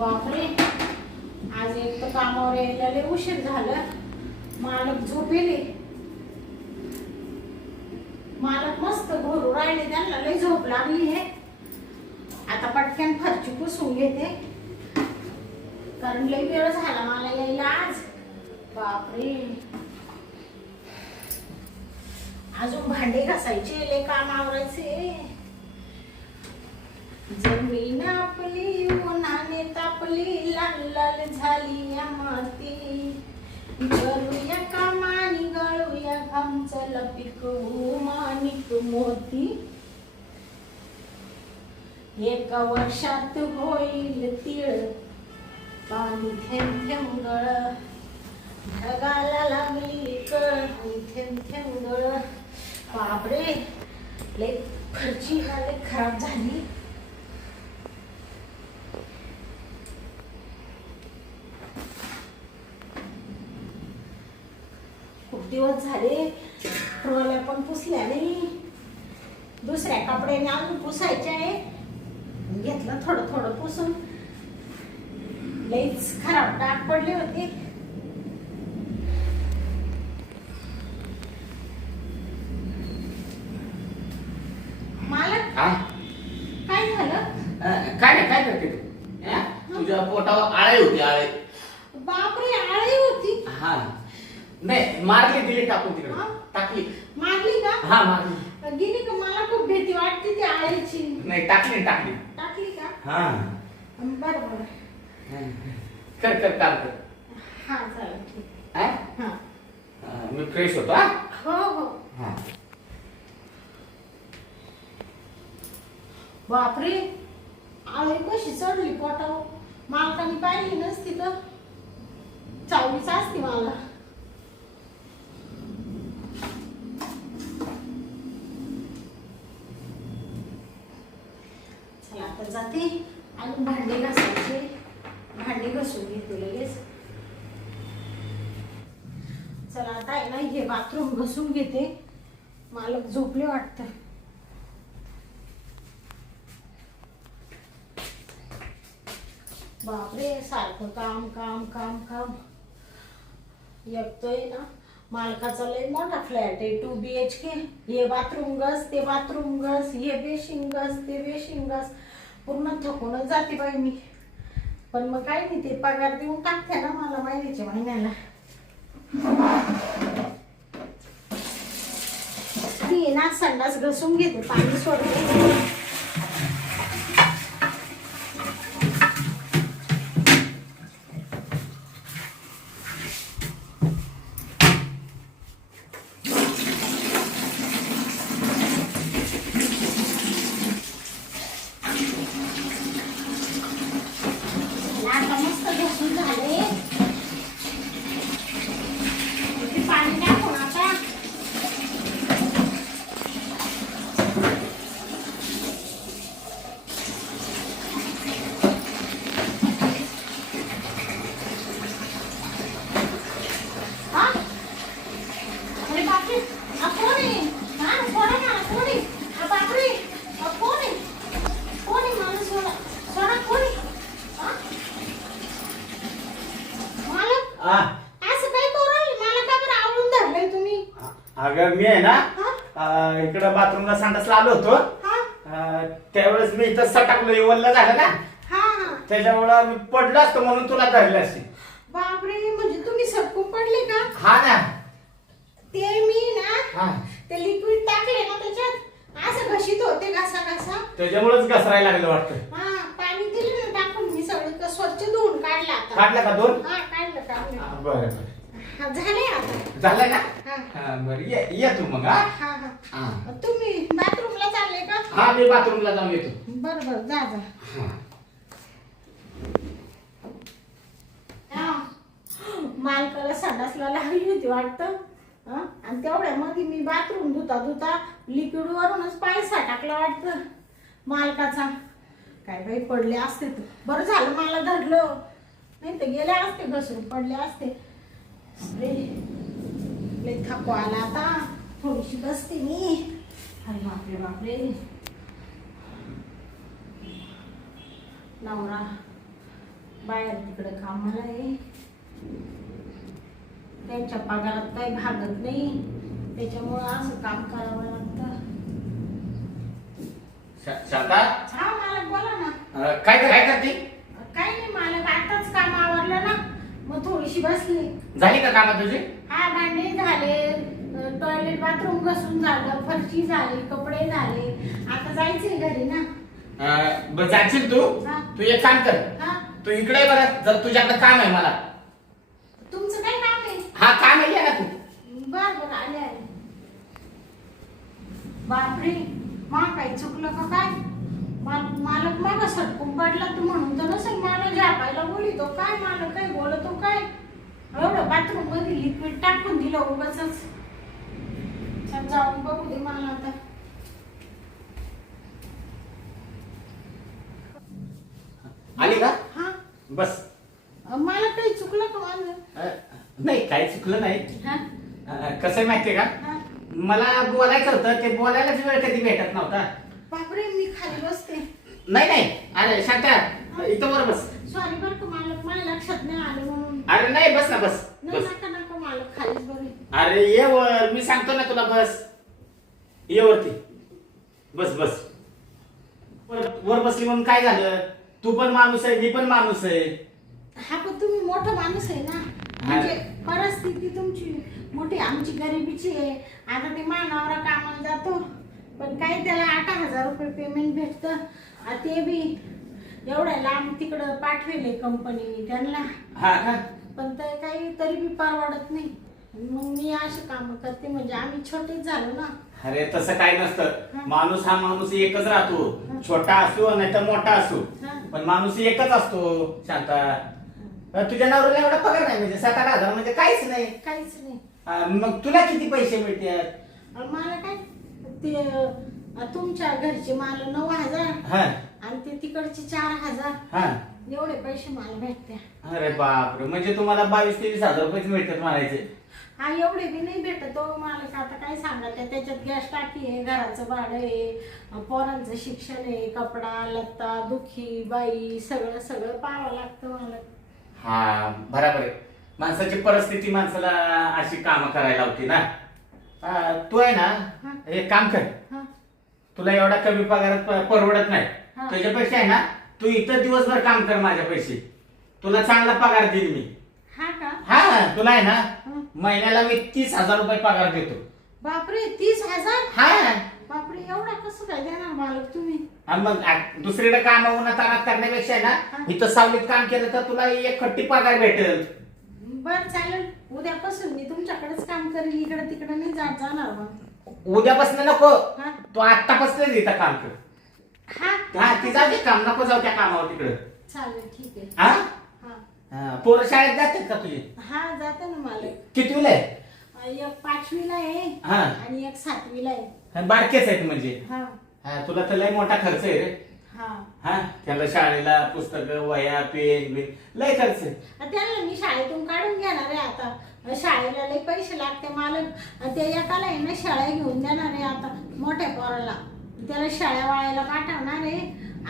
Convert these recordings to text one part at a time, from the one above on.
बापरे, आज एक तर कामावर यायला लय उशीर झालं. मालक झोपेले. मालक मस्त घोरू राहिले, त्यांना लय झोप लागली आहे. आता पटकन फरची पुसून घेते, कारण लय वेळ झाला मला यायला आज. बापरे, अजून भांडे घासायचे, लय काम आवरायचे. जमीन आपली उन्हाने तापली, लाल लाल झाली या माती. गळूया कामानी गळूया घाम, चला पिकवू माणिक मोती. एका वर्षात होईल तीळ, पाणी थेंब थेंब गळ. ढगाला लागली कळ, थेंब थेंब गळ. बापरे, लय फरची लय खराब झाली. खूप दिवस झाले ट्रॉल्या पण पुसल्या नाही. दुसऱ्या कपड्याने अजून पुसायचे आहे. घेतलं थोडं थोडं पुसून, लईच खराब डाग पडले होते. मालक, काय झालं? काय नाही, काय करते तू? तुझ्या पोटावर आळे होती, आळे. बापरे, आळी होती? हा, नाही मारली, दिली टाकून तिकडे. टाकली. मारली का? हा, मारली. गेली का? मला खूप भीती वाटते ती आळीची. नाही, टाकली टाकली. टाकली का? हा, बरं बरं. कर कर, काम कर. हा चालेल, ठीक. हा, मी फ्रेश होतो. हा, हो हो. हा. बापरे, आळी कशी चढली पोटावर? मालकाने पाहिली नसती तर चावलीच असती मला. चला आता जाते आणि भांडे घासायचे. भांडे घासून घेते लगेच. चला आता आहे ना, हे बाथरूम घासून घेते. मालक झोपले वाटतं. बापरे, सारखं काम काम काम काम. येतोय ना, मालकाचा लय मोठा फ्लॅट आहे, 2 BHK. हे बाथरूम घस, ते बाथरूम घस, हे बेसिंग घस, ते बेसिंग घस. पूर्ण थकूनच जाते बाई मी. पण मग काय नाही, ते पगार देऊन टाकते ना मला महिन्याच्या महिन्याला. ती ना संडास घसून घेते, पाणी सोडते. आता मस्त घसून झाले. पाणी टाकून आता अगं मी आहे ना, इकडं बाथरूमला संडासला आलो होतो. त्यावेळेस मी इथं सटाकलो, वल्ल झालं ना, त्याच्यामुळे मी पडलो असतो, म्हणून तुला धरले असते. बापरे, म्हणजे तुम्ही सटकून पडले का? हा ना, ते मी ना ते लिक्विड टाकले ना त्याच्यात, असं घशीत होते घासा घासा, त्याच्यामुळेच घसरायला लागलं वाटतं. पाणी दिलं ना टाकून, मी सगळं स्वच्छ धुवून काढला. काढलं का दोन? काढलं. बरं झाले आता. झालंय ना? बरं, ये तू मग. तुम्ही बाथरूमला चालले का? हा, मी बाथरूमला जाऊन येतो. बरं बरं, जा जा. मालकाला संडासला लागली होती वाटतं. आणि तेवढ्यामध्ये मी बाथरूम धुता धुता लिक्विड वरूनच पायसा टाकला वाटतं मालकाचा. काय बाई, पडले असते तर बरं झालं मला धरलं, नाही तर गेले असते घसरून पडले असते. लय थकवा आला आता, थोडीशी बसते मी. अरे बापरे बापरे, नवरा बाहेर तिकडे कामाला आहे. त्यांच्या पगारात काही भागत नाही, त्याच्यामुळं असं काम करावं लागतं. शांता हा मालक बोला ना. काय काय करते? काही नाही मालक, आताच काम आवरलं ना, मग थोडीशी बसली. झाली का कामं तुझी? हा भांडे झाले, टॉयलेट बाथरूम घसून झालं, फरशी झाली, कपडे झाले. आता जायचंय घरी ना. बरं जाशील तू? हा. तू एक काम कर, हा, तू इकडे ये बरं, जर तुझ्याकडे काम आहे मला. तुमचं काय काम आहे? हा काम आहे ना तू. बर बर, आले आले. बापरे, मा काही चुकलं का काय? मालक मग सटकून पडला तू म्हणून तर नसेल मला झापायला बोलितो काय? मालक काय बोलतो काय? एवढं बाथरूम मध्ये लिक्विड टाकून दिलं उगाचच. चल जाऊन बघू दे मला आता. आली का? हा, बस. मला काही चुकलं का माझं? नाही काही चुकलं नाही. हा कसं आहे माहितीये का, हा. मला बोलायचं होतं, ते बोलायलाच वेळ कधी भेटत नव्हता. बापरे, मी खाली बसते. नाही नाही, अरे शांता इथं वर बस. सॉरी बरं का मालक, माझ्या लक्षात नाही आलं म्हणून. अरे नाही, बस ना बस नाही, बस. नका नका मालक, खालीच बरे. अरे ये वर, मी सांगतो ना तुला, बस ये वरती, बस बस. वर बसली म्हणून काय झालं? तू पण माणूस आहे, मी पण माणूस आहे. हा पण तुम्ही मोठा माणूस आहे ना, म्हणजे परिस्थिती तुमची मोठी, आमची गरिबीची आहे. आता ते मानावरा कामाला जातो, पण काय त्याला 8,000 रुपये पेमेंट भेटतं. ते बी एवढ्या लांब तिकडं पाठवेले कंपनी त्यांना. हा का? पण ते काही तरी बी परवडत नाही. मग मी अशी कामं करते, म्हणजे आम्ही छोटेच झालो ना. अरे तसं काय नसतं. माणूस हा माणूस एकच राहतो, छोटा असो नाही तर मोठा असो, पण माणूस एकच असतो. शांता तुझ्या नवऱ्याला एवढा पगार नाही, म्हणजे 7,000 म्हणजे काहीच नाही. काहीच नाही. मग तुला किती पैसे मिळतात? मला काय ते तुमच्या घरचे मला 9,000 हा आणि ते तिकडचे 4,000, हा. एवढे पैसे मला भेटते. अरे बापरे, म्हणजे तुम्हाला 22-23 हजार रुपये मिळतात म्हणायचे. हा एवढे बी नाही भेटत हो मला. आता काय सांगत आहे, त्याच्यात गॅस टाकी आहे, घराचं भाडं आहे, पोरांचं शिक्षण आहे, कपडा लत्ता दुखी बाई सगळं सगळं पाहावं लागतं मला. हा बरोबर आहे. माणसाची परिस्थिती माणसाला अशी कामं करायला होती ना. तू आहे ना, एक काम कर, हा तुला एवढा कमी पगारात परवडत नाही. हा. तुझ्यापेक्षा आहे ना, तू इथं दिवसभर काम कर माझ्या पैसे, तुला चांगला पगार देईन मी. हा का? हा तुला आहे ना, हा. महिन्याला मी 30,000 रुपये पगार देतो. बापरे, 30,000? हा. बापरे, एवढा कसं काय देणार मालक तुम्ही? आणि मग दुसरीकडे काम उन्हातानात करण्यापेक्षा आहे ना, इथं सावलीत काम केलं तर तुला एक खट्टी पगार भेटेल. बर चालेल, उद्यापासून मी तुमच्याकडेच काम करेल, इकडे तिकडे नाही जाणार मग. उद्यापासून नको, हा तू आत्तापासून इथं काम कर. हा हा ती जाऊ दे काम, नको जाऊ त्या कामावर तिकडं. चालेल, ठीक आहे. हा हा पोरं शाळेत जातात का तुझे? हा जाते ना मालक. कितवीला आहे? एक 5वीला आहे हा आणि एक 7वीला आहे. बारकेच आहेत म्हणजे. हा तुला तर लय मोठा खर्च आहे रे. हा त्याला शाळेला पुस्तक वह्या पेन बिन लय खर्च आहे. त्यांना मी शाळेतून काढून घेणार आहे आता. शाळेला लय पैसे लागते मालक. ते एकाला आहे ना शाळा घेऊन देणार आहे आता, मोठ्या पोराला त्याला शाळा वाळायला पाठवणार आहे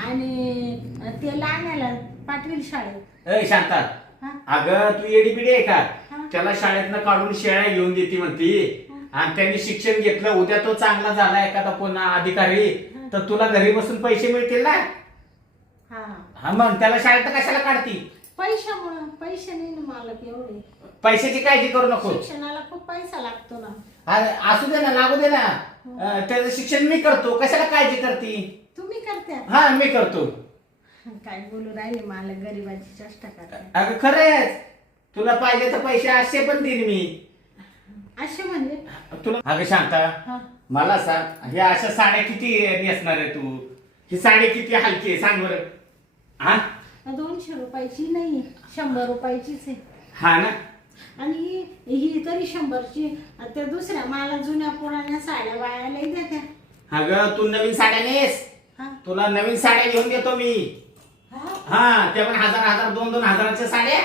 आणि ते लहान्याला पाठवेल शाळेत. ए शांता, हा अगं तू एडीपिडी आहे का? हा. त्याला शाळेतनं काढून शेळ्या घेऊन देते म्हणती, आणि त्यांनी शिक्षण घेतलं, उद्या तो चांगला झाला एखादा कोणा अधिकारी, तर तुला घरी बसून पैसे मिळतील ना. हा मग त्याला शाळेत कशाला काढती? पैशामुळं. पैसे नाही ना मालक एवढे. पैशाची काळजी करू नको. शिक्षणाला खूप पैसा लागतो ना. अरे असू दे ना, लागू दे ना. त्याचं शिक्षण मी करतो, कशाला काळजी करती? तुम्ही करता? हा मी करतो. काय बोलू राहिले, मला गरीबाची चेष्टा करते. अगं खरंच, तुला पाहिजे तर पैसे असे पण देईन मी. असे म्हणजे? तुला अगं शांता, मला सांग, ह्या अशा साड्या किती नेसणार आहे तू? ही साडी किती हलकी आहे सांग बरं. हा 200 रुपयाची नाही, 100 रुपयाचीच आहे. हा ना. आणि ही तरी 100ची. त्या दुसऱ्या मला जुन्या पुराण्या साड्या वायालाही देत्या. अगं तू नवीन साड्या नेस, तुला नवीन साड्या घेऊन देतो मी. हा ते पण 1,000 2-2 हजाराच्या साड्या.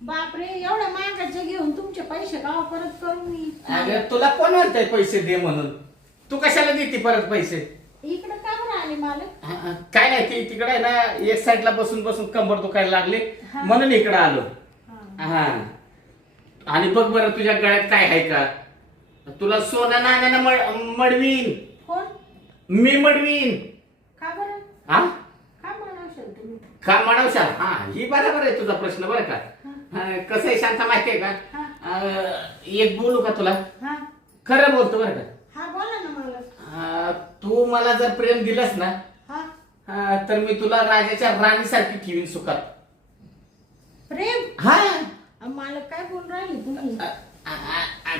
बापरे, एवढ्या महागाच्या घेऊन तुमचे पैसे गाव परत करू मी? अगं तुला कोण म्हणतंय पैसे दे म्हणून? तू कशाला देते परत पैसे? इकडे का बरं आली मालक? काय नाही ती तिकडे आहे ना एक साईडला बसून बसून कंबर दुखायला लागली म्हणून इकडे आलो. हा आणि बघ बरं तुझ्या गळ्यात काय आहे का? तुला सोनं नाण्यानं मडवीन. कोण? मी मडवीन. का बरं? हा का म्हणावशाल तुम्ही? का म्हणवशाल? हा ही बरोबर आहे तुझा प्रश्न बरं का. कसं आहे शांता माहितीये का? एक बोलू का तुला? हा खरं बोलतो बरं का. हा बोला ना मालक. तू मला जर प्रेम दिलंस ना तर मी तुला राजाच्या राणीसारखी ठेवीन सुखात. प्रेम? हा मालक काय बोल राहिले तुम्ही?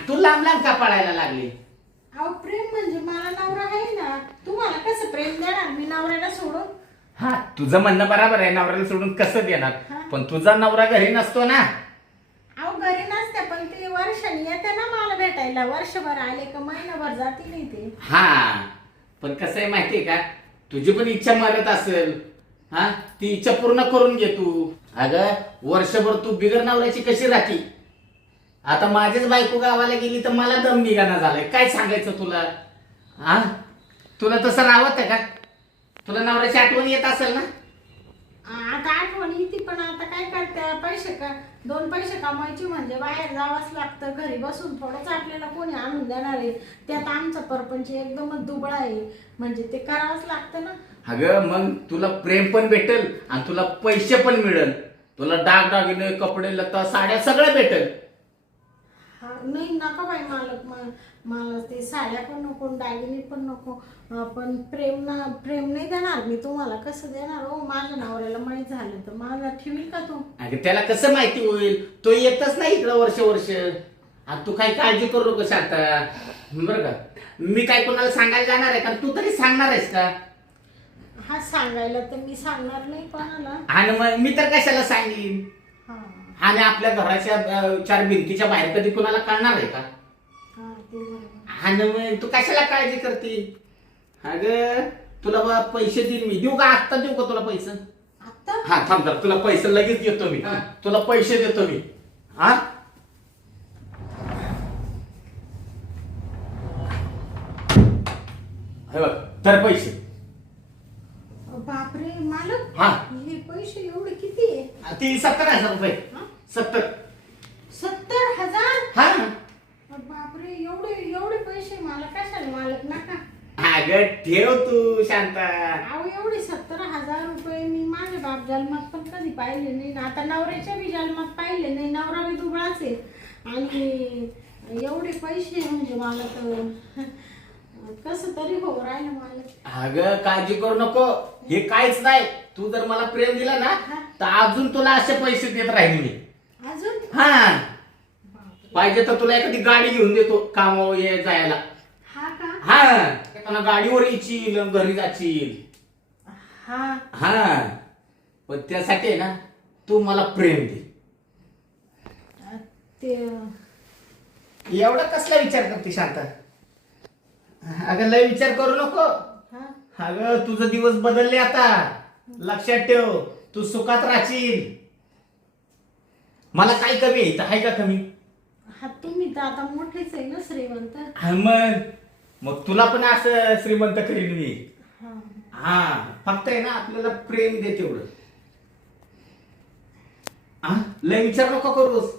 तू लांब लांब का पळायला लागली? अहो प्रेम म्हणजे मला नवरा आहे ना, तुम्हाला कसं प्रेम देणार मी नवऱ्याला सोडून? हा तुझं म्हणणं बरोबर आहे, नवऱ्याला सोडून कसं देणार? हा. पण तुझा नवरा घरी नसतो ना. अहो घरी नसते पण ते वर्षाने येते ना मला भेटायला. वर्षभर आले का महिनाभर जाती नाही ते. हा पण कसं आहे माहितीये का, तुझी पण इच्छा मरत असेल. हा ती इच्छा पूर्ण करून घे तू. अगं वर्षभर तू बिगर नवऱ्याची कशी राहती? आता माझीच बायको गावाला गेली तर मला दम निघाना झालाय. काय सांगायचं तुला? हा तुला तसं राहत आहे का? तुला नवऱ्याची आठवण येत असेल ना? आता आठवण येते पण आता काय करते, पैसे का 2 पैसे कमायचे म्हणजे बाहेर जावंच लागतं. घरी बसून थोडंच आपल्याला कोणी आणून देणार आहे? त्यात आमचा परपंच एकदमच दुबळा आहे म्हणजे ते करावंच लागतं ना. अगं मग तुला प्रेम पण भेटेल आणि तुला पैसे पण मिळेल. तुला दागदागिने कपडे लता साड्या सगळं भेटेल. हा नाही नका बाई मालक, मला ते साड्या पण नको दागिने पण नको. पण प्रेम नाही देणार मी तुम्हाला. कसं देणार हो? माझ्या नवऱ्याला माहीत झालं तर माझा ठेवील का तू? अगं त्याला कसं माहिती होईल? तो येतच नाही इकडं वर्ष. आता तू काही काळजी करू नको शांता बरं का. मी काय कोणाला सांगायला जाणार आहे का? तू तरी सांगणार आहेस का? हा सांगायला तर मी सांगणार नाही कोणाला. आणि मग मी तर कशाला सांगेन? हा आणि आपल्या घराच्या 4 भिंतीच्या बाहेर कधी कुणाला कळणार आहे का? हा ते बरोबर. आणि मग तू कशाला काळजी करते? अगं तुला पैसे देईन मी. देऊ का? आत्ता देऊ का तुला पैसे? आता? हा थांब जरा, तुला पैसे लगेच देतो मी. तुला पैसे देतो मी. हा हे बघ तर पैसे. बापरे मालक, हा हे पैसे एवढे किती आहे? ती 70,000 रुपये. हा? 70. 70,000? हा बापरे एवढे पैसे मला कशाला मालक नका. अगं ठेव तू शांता. अहो एवढे 70,000 रुपये मी माझ्या बाप जन्मात पण कधी पाहिले नाही ना. आता नवऱ्याच्या बी जन्मात पाहिले नाही. नवरा बी दुबळाच आहे आणि एवढे पैसे म्हणजे मला तर कसं तरी हो राहिलं मला. अगं काळजी करू नको. हे काहीच नाही. तू जर मला प्रेम दिला ना तर अजून तुला असे पैसे देत राहील मी. अजून? हा बापरे. पाहिजे तर तुला एखादी गाडी घेऊन देतो कामावर ये जायला. हा का? हा त्यांना गाडीवर येशील घरी जाशील. हा हा पण त्यासाठी आहे ना तू मला प्रेम दे. ते एवढा कसला विचार करते शांता? अगं लय विचार करू नको. हा अगं तुझं दिवस बदलले आता. लक्षात ठेव तू सुखात राहशील. मला काय कमी आहे का कमी? हा तुम्ही तर आता मोठेच आहे ना श्रीमंत. हा, मग तुला पण असं श्रीमंत करीन मी. हा हा फक्त आहे ना आपल्याला प्रेम दे तेवढं. हा लय विचार नको करूस.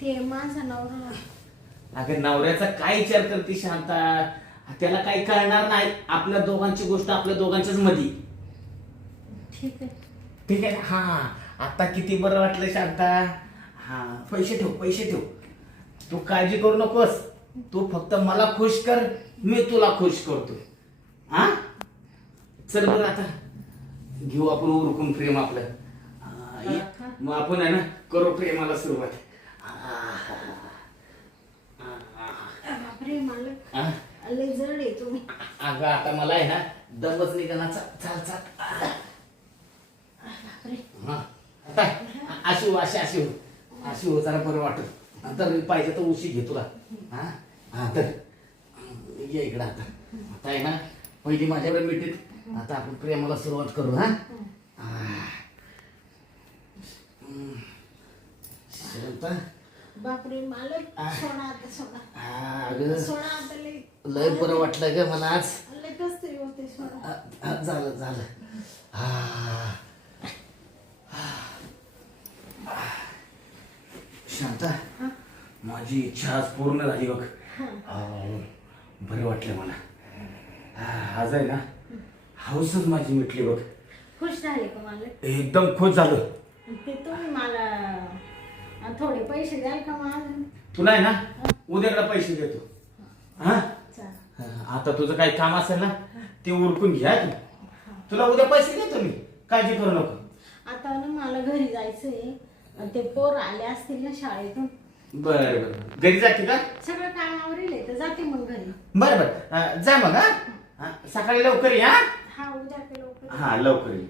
ते माझा नवरा. अगं नवऱ्याचा काय विचार करते शांता? त्याला काही कळणार नाही. आपल्या दोघांची गोष्ट आपल्या दोघांच्याच मध्ये. ठीक आहे. ठीक आहे. हा आता किती बरं वाटलं शांता. हा पैसे ठेव. तू काळजी करू नकोस. तू फक्त मला खुश कर, मी तुला खुश करतो. हा चल बरं आता घेऊ आपण उरकून प्रेम आपलं. ये. मग आपण आहे ना करू प्रेमाला सुरुवात. बापरे मालक हा? लय जड आहे तुम्ही. अगं आता मला आहे ना दमच निघाला. चाल बापरे. हा आता अशी हो जरा बरं वाटत. तर पाहिजे तर उशी घे तुला. हा हा तर ये इकडं आता. आता आहे ना पहिली माझ्याकडे मिठीत. आता आपण प्रेमाला सुरुवात करू. हा शांता. बापरे मालक सोडा आता सोडा. अगं सोडा आता लय लय बरं वाटलं ग मला आज. लय झालं झालं. शांता, माझी इच्छा आज पूर्ण झाली बघ. बरं वाटलं मला. आज आहे ना हौसच माझी मिटली बघ. खुश झाले का मला? एकदम खुश झालो. ते तुम्ही मला थोडे पैसे द्याल का मला? तुला आहे ना उद्याकडे पैसे देतो. हा, चालेल. आता तुझं काही काम असेल ना ते उरकून घ्या तू. तुला उद्या पैसे देतो मी, काळजी करू नको. आता ना मला घरी जायचंय. ते पोर आले असतील ना शाळेतून. बरं बरं, घरी जाते का? सगळं कामावर येईल तर जाते मग घरी. बरं बरं, जा मग. हा, सकाळी लवकर या. हा, उद्या ते लवकर. हा, लवकर ये.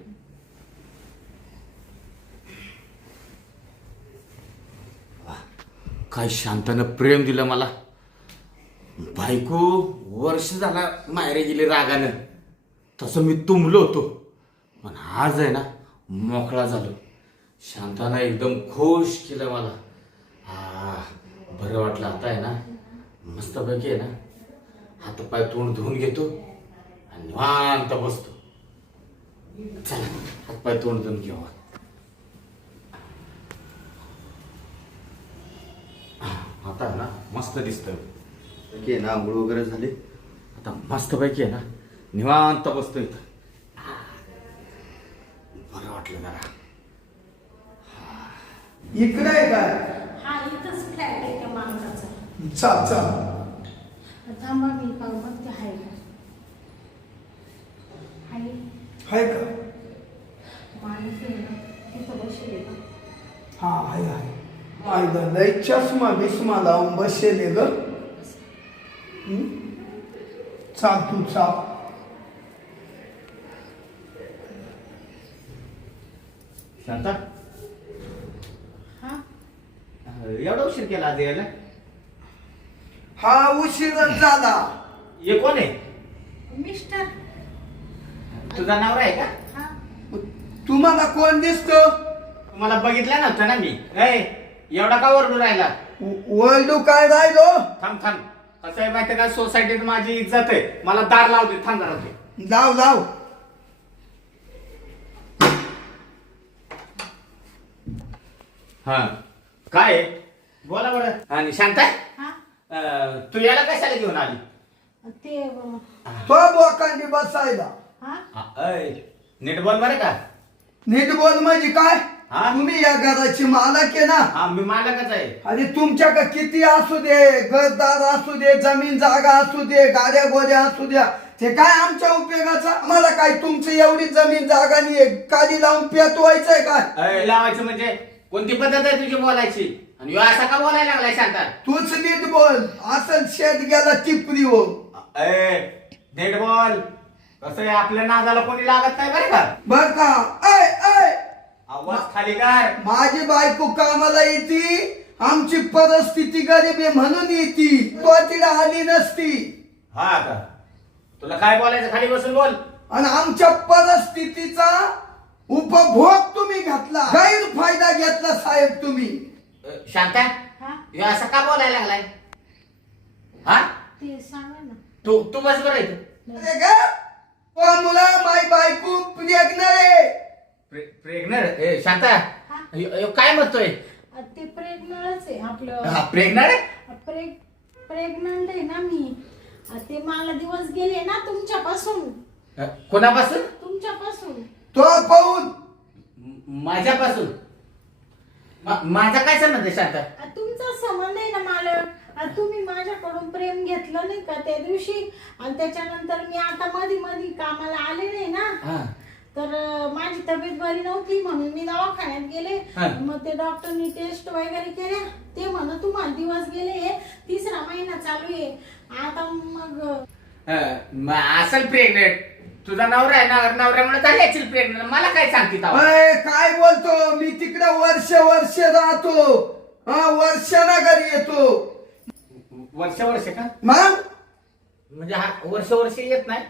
काय शांतानं प्रेम दिलं मला. बायको वर्ष झाला मायरे गेली रागानं. तसं मी तुंबलो होतो, पण आज आहे ना मोकळा झालो. शांतानं एकदम खुश केलं मला. बरं वाटलं. आता आहे ना मस्तपैकी आहे ना हातपाय तोंड धुवून घेतो आणि निवांत बसतो. चला हातपाय तोंड धुवून घेऊ. आता आहे ना मस्त दिसतंय ना, आंघोळ वगैरे झाली. आता मस्तपैकी आहे ना निवांत बसतो इथं. बरं वाटलं जरा. इकडे आहे काय? हा, इथंच फ्लॅट आहे त्या माणसाचा. चाल चाल. थांबा मी पाहू बघते आहे का. आहे आहे का? माणूस आहे ना तिथं बसले का? हा आहे. मायदा लय चष्मा बिस्मा लावून बसले ग. चाल तू चाल. शांता, हा, एवढा उशीर केला आज यायला? हा उशीरच झाला. हे कोण आहे? मिस्टर. तुझा नवरा आहे का? हा, तुम्हाला कोण दिसत? तुम्हाला बघितलं नव्हतं ना मी. एवढा का ओरडू राहिला? वळडू काय राहिलो? थांब थांब. कसं आहे माहिती का, सोसायटीत माझी इज्जत आहे. मला दार लावू दे. थांब जरा ते. लाव लाव. हा, काय आहे? बोला बरं. आणि शांता, हा. तू याला कशाला घेऊन आली? ते तो बोकांडी बसायला. हा, नीट बोल बरं का. नीट बोल म्हणजे काय? हा? तुम्ही या घराची मालक आहे ना. हा, मी मालकच आहे. आणि तुमच्याकडे किती असू दे, घरदार असू दे, जमीन जागा असू दे, गाड्या गोड्या असू द्या, ते काय आमच्या उपयोगाचा? आम्हाला काय तुमची एवढी जमीन जागा नाही, काली लावून पेटवायचंय काय? लावायचं म्हणजे कोणती पद्धत आहे तुझी बोलायची? आणि ह्यो असा का बोलायला लागलाय शांता? तूच नीट बोल. असं शेत गेला टिपरी हो. नीट बोल. कसं आहे, आपल्या नादाला कोणी लागत नाही बरं का. बर का? ऐ ऐ, आवाज खाली कर. माझी बायको कामाला येते, आमची परिस्थिती गरीब आहे म्हणून येते. तो तिला आली नसती. हा का? तुला काय बोलायचं खाली बसून बोल. आणि आमच्या परिस्थितीचा उपभोग तुम्ही घेतला, गैरफायदा घेतला साहेब तुम्ही. शांता, हा, ह्यो असा का बोलायला लागलाय? हा, ते सांगा ना. तू बस बरं इथं. अरे ग, तो मुला माय बायको प्रेग्नंट आहे. प्रेग्नंट? शांता, हा. ह्यो काय म्हणतोय? ते प्रेग्नंटच आहे आपलं. हा, प्रेग्नंट आहे? प्रेग्नंट आहे ना मी. ते मला दिवस गेले ना तुमच्यापासून. कोणापासून? तुमच्यापासून. तो पाहून माझ्यापासून? माझा काय संबंध आहे शांता? तुमचा संबंध आहे ना मालक. तुम्ही माझ्याकडून प्रेम घेतलं नाही का त्या दिवशी, आणि त्याच्यानंतर मी आता मध्ये मध्ये कामाला आले नाही ना, हा. तर माझी तब्येत बरी नव्हती म्हणून मी दवाखान्यात गेले. हा. मग ते डॉक्टरनी टेस्ट वगैरे केल्या. ते म्हणत तुम्हाला दिवस गेले, 3रा महिना चालू आहे आता. मग असेल प्रेग्नेंट. तुझा नवरा आहे ना, नवऱ्यामुळे झाली असेल प्रेग्नेंट. मला काय सांगते तेव्हा? अय, काय बोलतो? मी तिकडे वर्ष राहतो. हा, वर्षाला घरी येतो. वर्ष का? मग म्हणजे हा वर्ष येत नाही?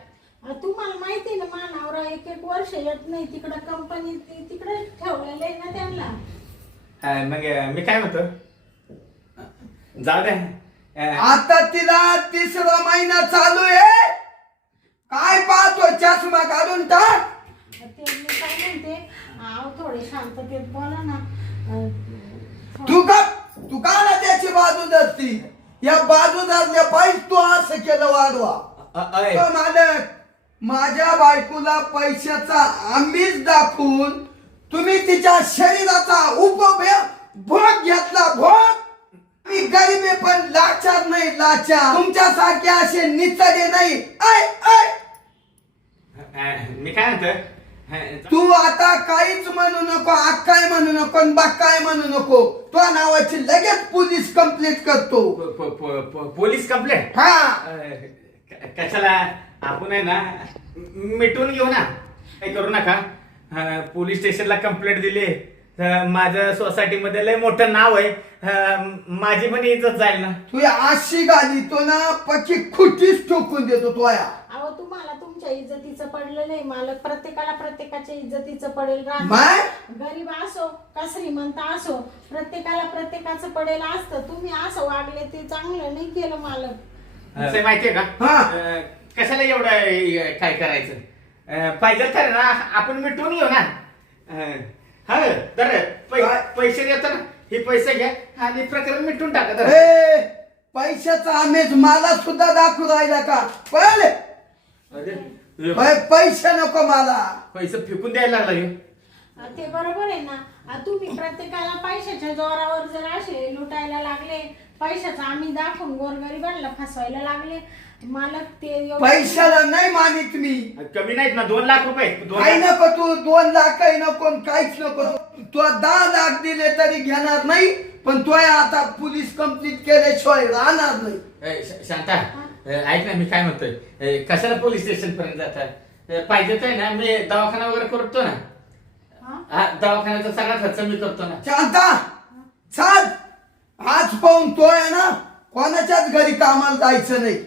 तुम्हाला माहिती आहे ना, मा नवरा 1-1 वर्ष येत नाही. तिकडं कंपनी तिकडे ठेवलेलं आहे ना त्यांना. मग मी काय म्हणतो, जाऊ दे. आता तिला 3रा महिना चालू आहे. काय पाहतोय चष्मा काढून टाक. ते मी काय म्हणते, अहो थोडे शांततेत बोला ना. तू का ना त्याची बाजू धरती? या बाजू धरल्या पाहिजे तू असं केलं वाढवा. तो मालक, माझ्या बायकोला पैशाचा आमिष दाखवून तुम्ही तिच्या शरीराचा भोग घेतला. भोग. मी गरीब आहे पण लाचार नाही, लाचार. तुमच्यासारखे असे निचडे नाही. ऐ ऐ मी काय म्हणतोय, तू आता काहीच म्हणू नको, अक्काय म्हणू नको, बाक्काय म्हणू नको. तो नावाची लगेच पोलीस कंप्लेंट करतो. Police complaint? हा. कशाला? आपण आहे ना मिटून घेऊ ना, काही करू नका. पोलीस स्टेशनला कंप्लेंट दिली, माझ्या सोसायटी मध्ये लय मोठं नाव आहे, माझी पण इज्जत जाईल ना. तू अशी गाडी तो ना पक्की खुटीच ठोकून देतो तो. अहो तुम्हाला तुमच्या इज्जतीचं पडलं नाही मालक, प्रत्येकाला प्रत्येकाच्या इज्जतीचं पडेल. गरीब असो का श्रीमंत असो, प्रत्येकाला प्रत्येकाचं पडेल असतं. तुम्ही असं वागले ते चांगलं नाही केलं मालक. असं माहितीये का, कशाला एवढं काय करायचं? पाहिजे तर ना आपण मिटवून घेऊ ना. हा तर पैसे देतो ना, हे पैसे घ्या आणि प्रकरण मिटून टाका. पैशाचा आमेज मला सुद्धा दाखवू राहिला का? पहिले पैसे नको मला. पैसे फेकून द्यायला लागला. ते बरोबर आहे ना. तुम्ही प्रत्येकाला पैशाच्या जोरावर जर असे लुटायला लागले, पैशाचा आम्ही दाखवून गोरगरिबांना फसवायला लागले मालक, ते पैशाला नाही मानित मी. कमी नाहीत ना 2 लाख रुपये? काही नको तू, 2 लाख काही नको, काहीच नको. तू 10 लाख दिले तरी घेणार नाही, पण तो आता पोलीस कंप्लीट केल्याशिवाय राहणार नाही. शांता ऐक ना, मी काय म्हणतोय, कशाला पोलीस स्टेशन पर्यंत जातात? पाहिजे तर ना मी दवाखाना वगैरे करतो ना. दवाखान्याचा सगळा खर्च मी करतो ना. शांता चाल, आज पाहून तो आहे ना कोणाच्याच घरी कामाला जायचं नाही.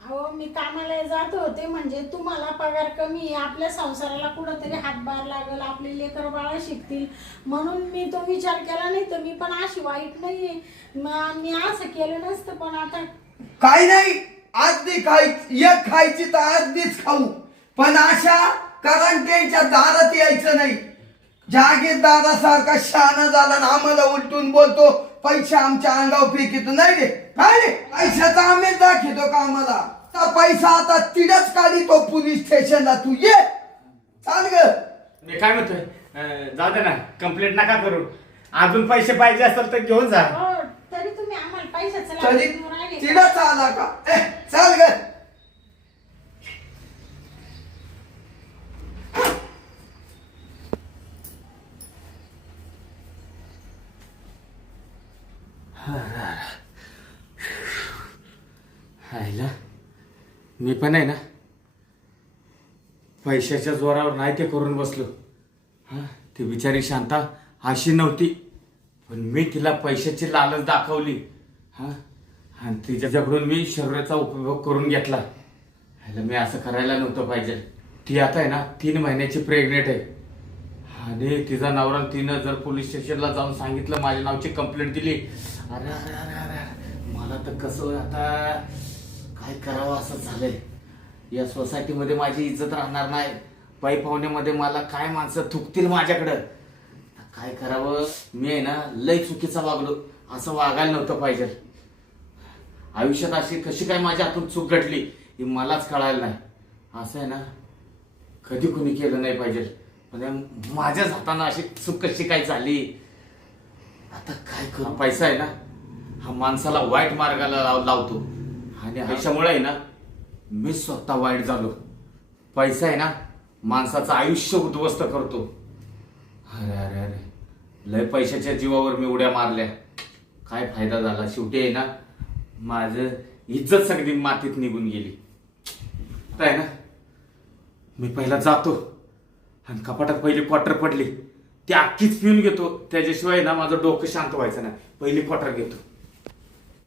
अहो मी कामाला जात होते म्हणजे तुम्हाला पगार कमी आहे, आपल्या संसाराला कुठंतरी हातभार लागल, आपले लेकर बाळ शिकतील म्हणून मी तो विचार केला. नाही तर मी पण अशी वाईट नाहीये, मी असं केलं नसतं. पण आता काही नाही, आजदी खायची, एक खायची तर आजदीच खाऊ, पण अशा करंट्यांच्या दारात यायचं नाही. जागीरदारासारखा शहाणा झाला ना आम्हाला उलटून बोलतो, पैसे आमच्या अंगावर फेकितो. नाही रे, काय रे, पैशाचा आम्ही दाखवतो का आम्हाला? पैसा आता तिडच काढितो पोलीस स्टेशनला. तू ये, चाल ग. मी काय म्हणतोय, जाऊ दे ना, कंप्लेंट नका करू. अजून पैसे पाहिजे असेल तर घेऊन जा. तरी तुम्ही आम्हाला पैशाचं तरी लागून राहिले. तिडच आला का? चाल ग. मी पण आहे ना पैशाच्या जोरावर नाही ते करून बसलो. ती बिचारी शांता अशी नव्हती, पण मी तिला पैशाची लालच दाखवली. आणि तिच्याकडून मी शरीराचा उपयोग करून घेतला. मी असं करायला नव्हतं पाहिजे. ती आता आहे ना 3 महिन्याची प्रेग्नेंट आहे, आणि तिचा नवरा, तिनं जर पोलीस स्टेशनला जाऊन सांगितलं, माझ्या नावची कंप्लेंट दिली. अरे अरे अरे अरे, मला तर कसं आता काय करावं असं झालंय. या सोसायटीमध्ये माझी इज्जत राहणार नाही. पै पाहुण्यामध्ये मला काय माणसं थुकतील माझ्याकडं. काय करावं? मी आहे ना लय चुकीचा वागलो. असं वागायला नव्हतं पाहिजे. आयुष्यात अशी कशी काय माझ्या हातून चूक घडली ही मलाच कळायला नाही. असं आहे ना कधी कोणी केलं नाही पाहिजे, पण माझ्याच हातानं अशी चूक कशी काय झाली. आता काय करू? पैसा आहे ना हा माणसाला वाईट मार्गाला लावतो, आणि पैशामुळे आहे ना मी स्वतः वाईट झालो. पैसा आहे ना माणसाचं आयुष्य उद्ध्वस्त करतो. अरे अरे अरे, लय पैशाच्या जीवावर मी उड्या मारल्या. काय फायदा झाला? शेवटी आहे ना माझं इज्जत सगळी मातीत निघून गेली. आता आहे ना मी पहिला जातो आणि कपाटात पहिली क्वार्टर पडली ती अख्खीच पिऊन घेतो. त्याच्याशिवाय ना माझं डोकं शांत व्हायचं नाही. पहिली क्वार्टर घेतो.